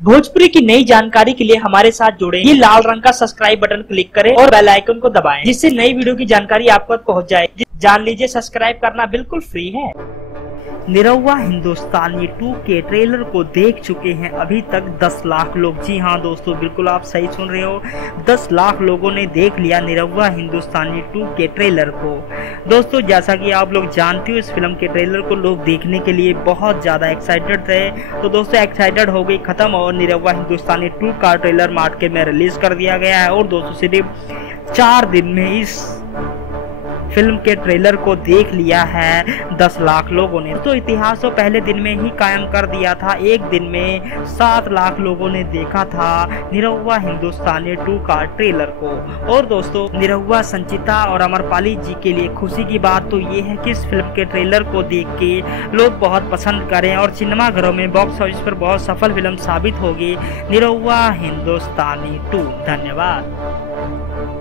भोजपुरी की नई जानकारी के लिए हमारे साथ जुड़े। ये लाल रंग का सब्सक्राइब बटन क्लिक करें और बेल आइकन को दबाएं, जिससे नई वीडियो की जानकारी आप तक पहुंच जाए। जान लीजिए, सब्सक्राइब करना बिल्कुल फ्री है। निरहुआ हिंदुस्तानी 2 के ट्रेलर को देख चुके हैं अभी तक 10 लाख लोग। जी हाँ दोस्तों, बिल्कुल आप सही सुन रहे हो, 10 लाख लोगों ने देख लिया निरहुआ हिंदुस्तानी 2 के ट्रेलर को। दोस्तों, जैसा कि आप लोग जानते हो, इस फिल्म के ट्रेलर को लोग देखने के लिए बहुत ज़्यादा एक्साइटेड थे। तो दोस्तों, एक्साइटेड हो गई ख़त्म और निरहुआ हिंदुस्तानी 2 का ट्रेलर मार्केट में रिलीज़ कर दिया गया है। और दोस्तों, सिर्फ 4 दिन में इस फिल्म के ट्रेलर को देख लिया है 10 लाख लोगों ने। तो इतिहास तो पहले दिन में ही कायम कर दिया था। एक दिन में 7 लाख लोगों ने देखा था निरहुआ हिंदुस्तानी 2 का ट्रेलर को। और दोस्तों, निरहुआ, संचिता और अमरपाली जी के लिए खुशी की बात तो ये है कि इस फिल्म के ट्रेलर को देख के लोग बहुत पसंद करें और सिनेमाघरों में बॉक्स ऑफिस पर बहुत सफल फिल्म साबित होगी निरहुआ हिंदुस्तानी 2। धन्यवाद।